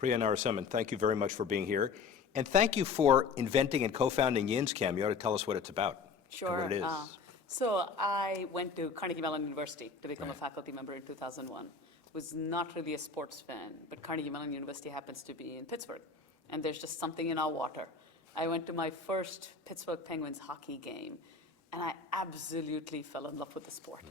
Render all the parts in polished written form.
Priya Narasimhan, thank you very much for being here. And thank you for inventing and co-founding Yin's Cam. You ought to tell us what it's about. Sure. And what it is. So I went to Carnegie Mellon University to become a faculty member in 2001. Was not really a sports fan, but Carnegie Mellon University happens to be in Pittsburgh. And there's just something in our water. I went to my first Pittsburgh Penguins hockey game, and I absolutely fell in love with the sport.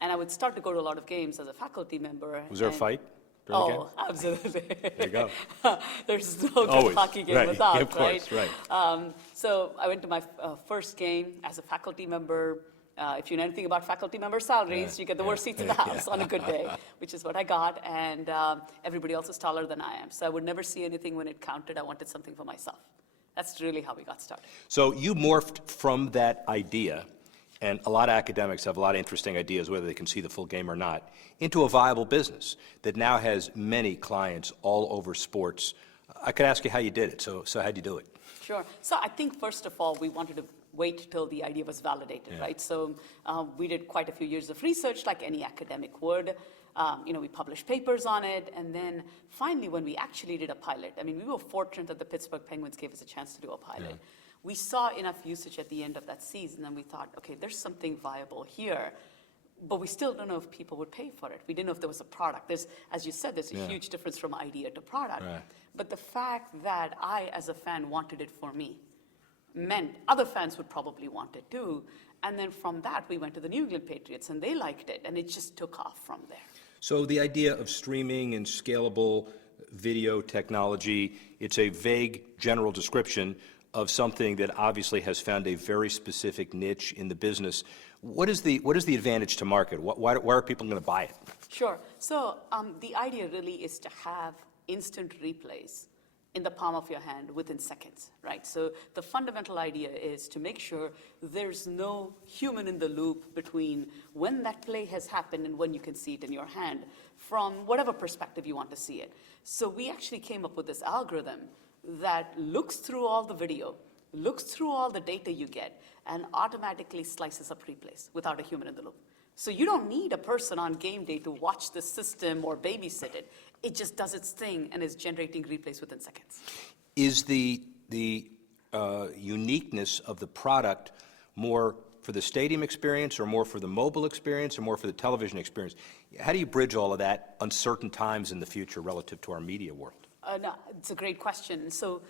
And I would start to go to a lot of games as a faculty member. Was there a fight during the game? Oh, absolutely. There you go. There's no good hockey game without, of course, right? So I went to my first game as a faculty member. If you know anything about faculty member salaries, you get the worst seats in the house on a good day, which is what I got, and everybody else is taller than I am. So I would never see anything when it counted. I wanted something for myself. That's really how we got started. So you morphed from that idea, and a lot of academics have a lot of interesting ideas, whether they can see the full game or not, into a viable business that now has many clients all over sports. I could ask you how you did it, so how'd you do it? Sure. So I think, first of all, we wanted to wait till the idea was validated, right? So we did quite a few years of research, like any academic would. We published papers on it, and then finally, when we actually did a pilot, I mean, we were fortunate that the Pittsburgh Penguins gave us a chance to do a pilot. We saw enough usage at the end of that season, and we thought, okay, there's something viable here, but we still don't know if people would pay for it. We didn't know if there was a product. There's, as you said, there's a huge difference from idea to product. But the fact that I, as a fan, wanted it for me meant other fans would probably want it too. And then from that, we went to the New England Patriots, and they liked it, and it just took off from there. So the idea of streaming and scalable video technology, it's a vague general description of something that obviously has found a very specific niche in the business. What is the advantage to market? Why are people going to buy it? Sure. So the idea really is to have instant replays in the palm of your hand within seconds, right? So the fundamental idea is to make sure there's no human in the loop between when that play has happened and when you can see it in your hand from whatever perspective you want to see it. So we actually came up with this algorithm that looks through all the video, looks through all the data you get, and automatically slices up replays without a human in the loop. So you don't need a person on game day to watch the system or babysit it. It just does its thing and is generating replays within seconds. Is the uniqueness of the product more for the stadium experience or more for the mobile experience or more for the television experience? How do you bridge all of that uncertain times in the future relative to our media world? No, it's a great question. So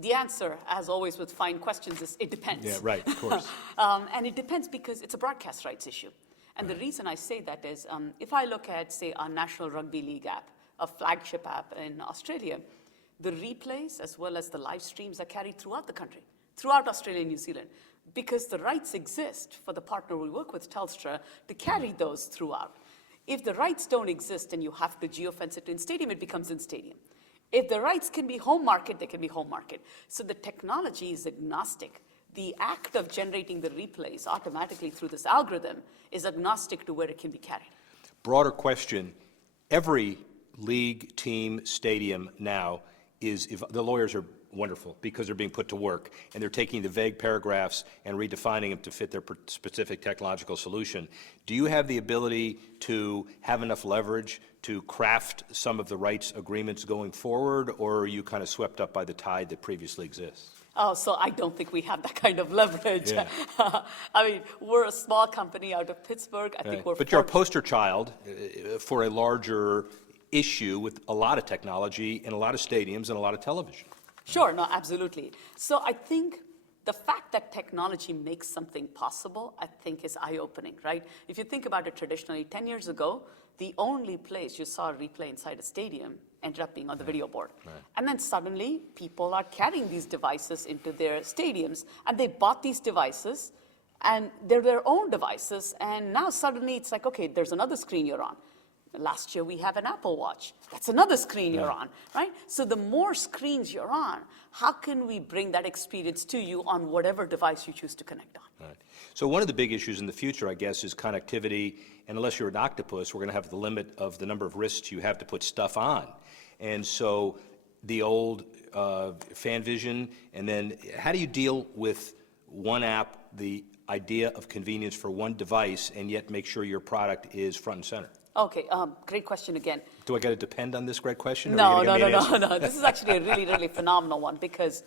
the answer, as always with fine questions, is it depends. Yeah, right, of course. And it depends because it's a broadcast rights issue. And the reason I say that is, if I look at, say, our National Rugby League app, a flagship app in Australia, the replays as well as the live streams are carried throughout the country, throughout Australia and New Zealand, because the rights exist for the partner we work with, Telstra, to carry those throughout. If the rights don't exist and you have to geofence it in stadium, it becomes in stadium. If the rights can be home market, they can be home market. So the technology is agnostic. The act of generating the replays automatically through this algorithm is agnostic to where it can be carried. Broader question, every league, team, stadium now is, if the lawyers are wonderful because they're being put to work and they're taking the vague paragraphs and redefining them to fit their specific technological solution. Do you have the ability to have enough leverage to craft some of the rights agreements going forward, or are you kind of swept up by the tide that previously exists? Oh, so I don't think we have that kind of leverage. Yeah. I mean, we're a small company out of Pittsburgh. I think we're But you're a poster child for a larger issue with a lot of technology in a lot of stadiums and a lot of television. Sure, no, absolutely. So I think the fact that technology makes something possible, I think, is eye-opening, right? If you think about it traditionally, 10 years ago, the only place you saw a replay inside a stadium ended up being on the video board. And then suddenly, people are carrying these devices into their stadiums, and they bought these devices, and they're their own devices, and now suddenly it's like, okay, there's another screen you're on. Last year we have an Apple Watch. That's another screen you're on, right? So the more screens you're on, how can we bring that experience to you on whatever device you choose to connect on? Right. So one of the big issues in the future, I guess, is connectivity. And unless you're an octopus, we're going to have the limit of the number of wrists you have to put stuff on. And so the old fan vision, and then how do you deal with one app, the idea of convenience for one device, and yet make sure your product is front and center? Okay, great question again. Do I got to depend on this great question? Or No, are you no, gonna no, give me an no, answer? no. This is actually a really, really phenomenal one because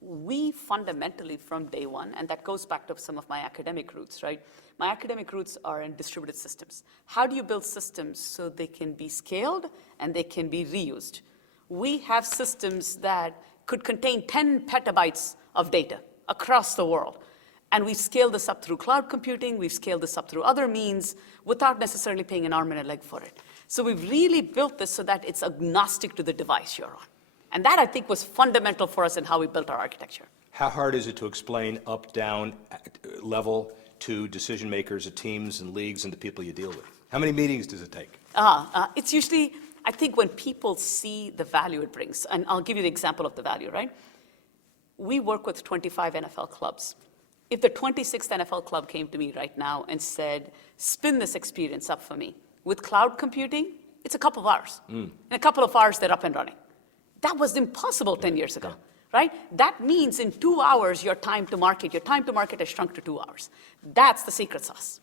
we fundamentally from day one, and that goes back to some of my academic roots, right? My academic roots are in distributed systems. How do you build systems so they can be scaled and they can be reused? We have systems that could contain 10 petabytes of data across the world. And we've scaled this up through cloud computing, we've scaled this up through other means without necessarily paying an arm and a leg for it. So we've really built this so that it's agnostic to the device you're on. And that, I think, was fundamental for us in how we built our architecture. How hard is it to explain up, down level to decision makers at teams and leagues and the people you deal with? How many meetings does it take? It's usually, I think, when people see the value it brings. And I'll give you the example of the value, right? We work with 25 NFL clubs. If the 26th NFL club came to me right now and said, spin this experience up for me, with cloud computing, it's a couple of hours. In a couple of hours, they're up and running. That was impossible 10 years ago, right? That means in 2 hours, your time to market has shrunk to 2 hours. That's the secret sauce.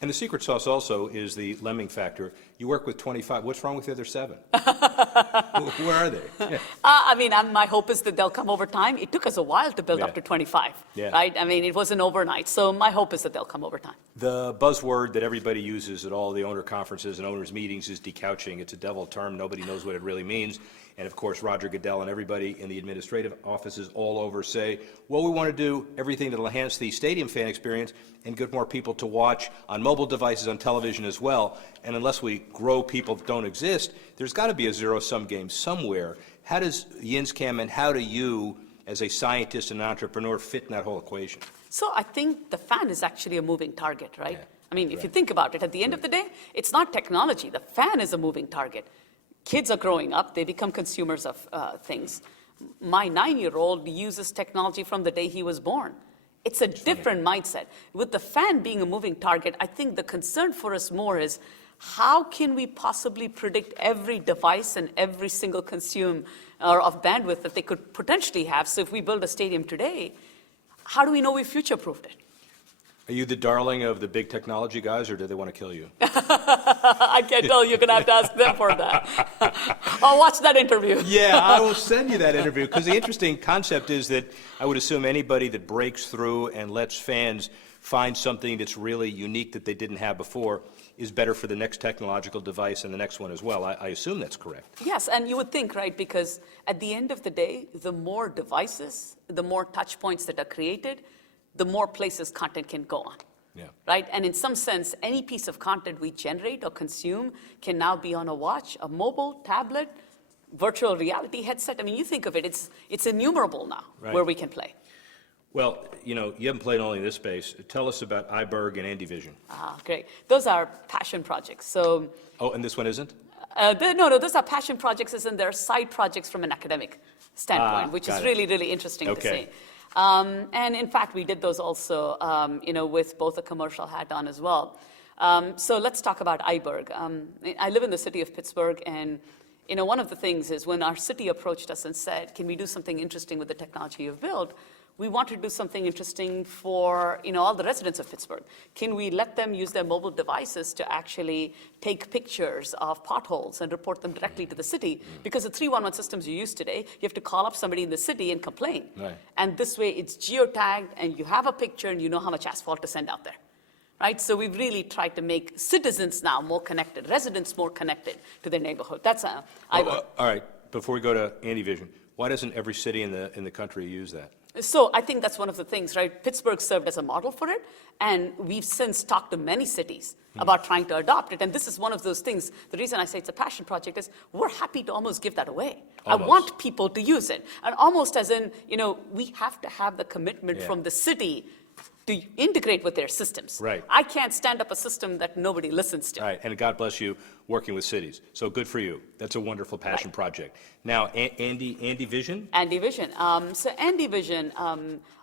And the secret sauce also is the lemming factor. You work with 25. What's wrong with the other 7? Where are they? Yeah. I mean, my hope is that they'll come over time. It took us a while to build up to 25, right? I mean, it wasn't overnight. So my hope is that they'll come over time. The buzzword that everybody uses at all the owner conferences and owners meetings is decouching. It's a devil term. Nobody knows what it really means. And of course, Roger Goodell and everybody in the administrative offices all over say, well, we want to do everything that will enhance the stadium fan experience and get more people to watch on mobile devices, on television as well. And unless we grow people that don't exist, there's got to be a zero-sum game somewhere. How does YinzCam and how do you, as a scientist and an entrepreneur, fit in that whole equation? So I think the fan is actually a moving target, right? Yeah. I mean, if you think about it, at the end of the day, it's not technology. The fan is a moving target. Kids are growing up. They become consumers of things. My 9-year-old uses technology from the day he was born. It's a different mindset. With the fan being a moving target, I think the concern for us more is how can we possibly predict every device and every single consume of bandwidth that they could potentially have? So if we build a stadium today, how do we know we future-proofed it? Are you the darling of the big technology guys, or do they want to kill you? I can't tell you. You're going to have to ask them for that. I'll watch that interview. Yeah, I will send you that interview, because the interesting concept is that I would assume anybody that breaks through and lets fans find something that's really unique that they didn't have before is better for the next technological device and the next one as well. I assume that's correct. Yes, and you would think, right, because at the end of the day, the more devices, the more touch points that are created, the more places content can go on. Yeah. Right? And in some sense, any piece of content we generate or consume can now be on a watch, a mobile, tablet, virtual reality headset. I mean, you think of it, it's innumerable now where we can play. Well, you know, you haven't played only in this space. Tell us about Berg and Vision. Great. Those are passion projects. So. Oh, and this one isn't? No, those are passion projects, as in they're side projects from an academic standpoint, which is really, really interesting to see. And in fact, we did those also, with both a commercial hat on as well. So let's talk about Berg. I live in the city of Pittsburgh, and one of the things is when our city approached us and said, can we do something interesting with the technology you've built? We wanted to do something interesting for all the residents of Pittsburgh. Can we let them use their mobile devices to actually take pictures of potholes and report them directly to the city? Because the 311 systems you use today, you have to call up somebody in the city and complain. Right. And this way it's geotagged and you have a picture and you know how much asphalt to send out there. Right? So we've really tried to make citizens now more connected, residents more connected to their neighborhood. That's all right. Before we go to Vision, why doesn't every city in the country use that? So I think that's one of the things, right? Pittsburgh served as a model for it, and we've since talked to many cities about trying to adopt it, and this is one of those things. The reason I say it's a passion project is we're happy to almost give that away. Almost. I want people to use it, and almost as in, we have to have the commitment from the city to integrate with their systems. Right. I can't stand up a system that nobody listens to. All right, and God bless you working with cities. So good for you. That's a wonderful passion project. Now, Andy Vision? Andy Vision. So Andy Vision,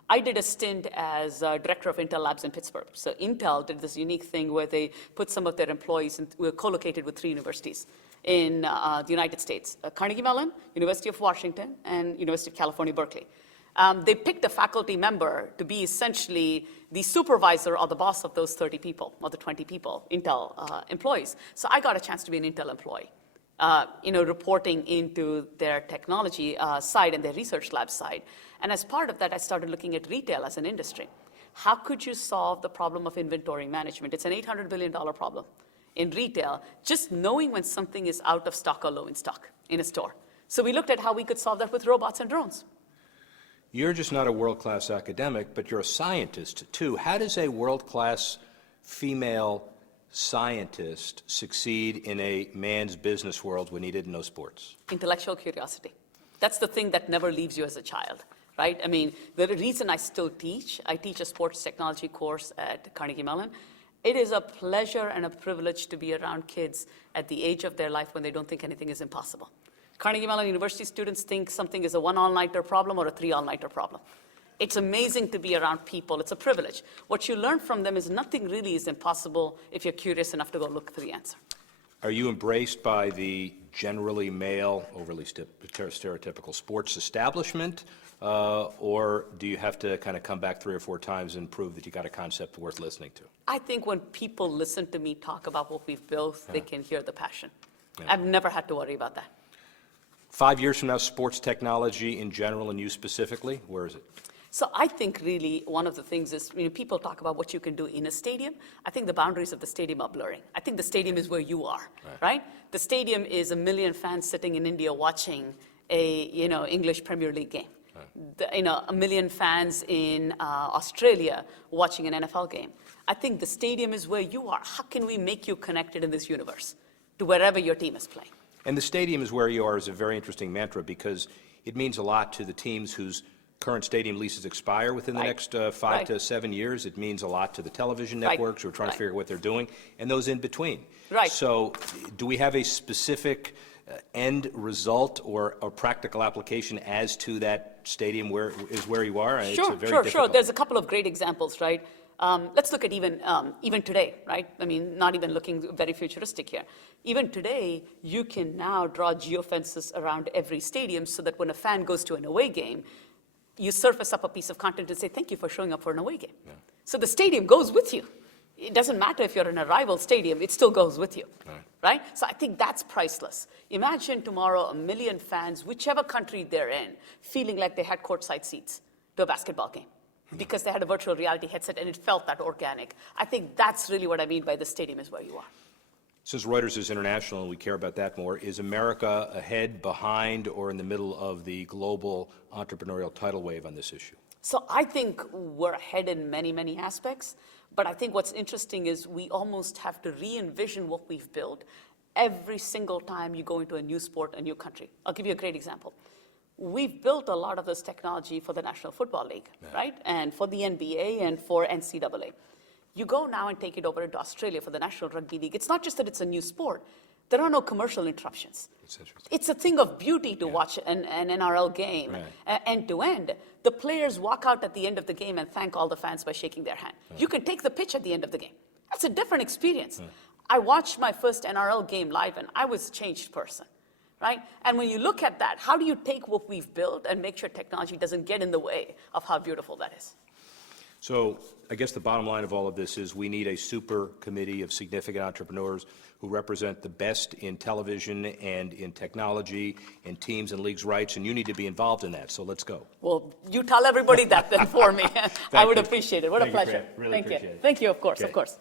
I did a stint as director of Intel Labs in Pittsburgh. So Intel did this unique thing where they put some of their employees were co-located with 3 universities in the United States, Carnegie Mellon, University of Washington, and University of California, Berkeley. They picked a faculty member to be essentially the supervisor or the boss of those 30 people or the 20 people, Intel employees. So I got a chance to be an Intel employee, reporting into their technology side and their research lab side. And as part of that, I started looking at retail as an industry. How could you solve the problem of inventory management? It's an $800 billion problem in retail, just knowing when something is out of stock or low in stock in a store. So we looked at how we could solve that with robots and drones. You're just not a world-class academic, but you're a scientist, too. How does a world-class female scientist succeed in a man's business world when he didn't know sports? Intellectual curiosity. That's the thing that never leaves you as a child, right? I mean, the reason I still teach, I teach a sports technology course at Carnegie Mellon. It is a pleasure and a privilege to be around kids at the age of their life when they don't think anything is impossible. Carnegie Mellon University students think something is a 1 all-nighter problem or a 3 all-nighter problem. It's amazing to be around people. It's a privilege. What you learn from them is nothing really is impossible if you're curious enough to go look for the answer. Are you embraced by the generally male, overly stereotypical sports establishment, or do you have to kind of come back 3 or 4 times and prove that you got a concept worth listening to? I think when people listen to me talk about what we've built, they can hear the passion. Yeah. I've never had to worry about that. 5 years from now, sports technology in general and you specifically, where is it? So I think really one of the things is, people talk about what you can do in a stadium. I think the boundaries of the stadium are blurring. I think the stadium is where you are, right? The stadium is 1 million fans sitting in India watching a, English Premier League game. Right. 1 million fans in Australia watching an NFL game. I think the stadium is where you are. How can we make you connected in this universe to wherever your team is playing? And the stadium is where you are is a very interesting mantra because it means a lot to the teams whose current stadium leases expire within the next 5 to 7 years. It means a lot to the television networks who are trying to figure out what they're doing, and those in between. Right. So do we have a specific end result or a practical application as to that stadium where you are? Sure. There's a couple of great examples, right? Let's look at even today, right? I mean, not even looking very futuristic here. Even today, you can now draw geofences around every stadium so that when a fan goes to an away game, you surface up a piece of content and say, thank you for showing up for an away game. Yeah. So the stadium goes with you. It doesn't matter if you're in a rival stadium, it still goes with you, right? So I think that's priceless. Imagine tomorrow 1 million fans, whichever country they're in, feeling like they had courtside seats to a basketball game because they had a virtual reality headset and it felt that organic. I think that's really what I mean by the stadium is where you are. Since Reuters is international and we care about that more, is America ahead, behind, or in the middle of the global entrepreneurial tidal wave on this issue? So I think we're ahead in many, many aspects. But I think what's interesting is we almost have to re-envision what we've built every single time you go into a new sport, a new country. I'll give you a great example. We've built a lot of this technology for the National Football League, right? And for the NBA and for NCAA. You go now and take it over into Australia for the National Rugby League. It's not just that it's a new sport. There are no commercial interruptions. It's a thing of beauty to watch an NRL game end to end. The players walk out at the end of the game and thank all the fans by shaking their hand. You can take the pitch at the end of the game. That's a different experience. I watched my first NRL game live and I was a changed person, right? And when you look at that, how do you take what we've built and make sure technology doesn't get in the way of how beautiful that is? So I guess the bottom line of all of this is we need a super committee of significant entrepreneurs who represent the best in television and in technology and teams and leagues' rights, and you need to be involved in that, so let's go. Well, you tell everybody that then for me. I would appreciate it. What a pleasure. Really appreciate it. Thank you, of course.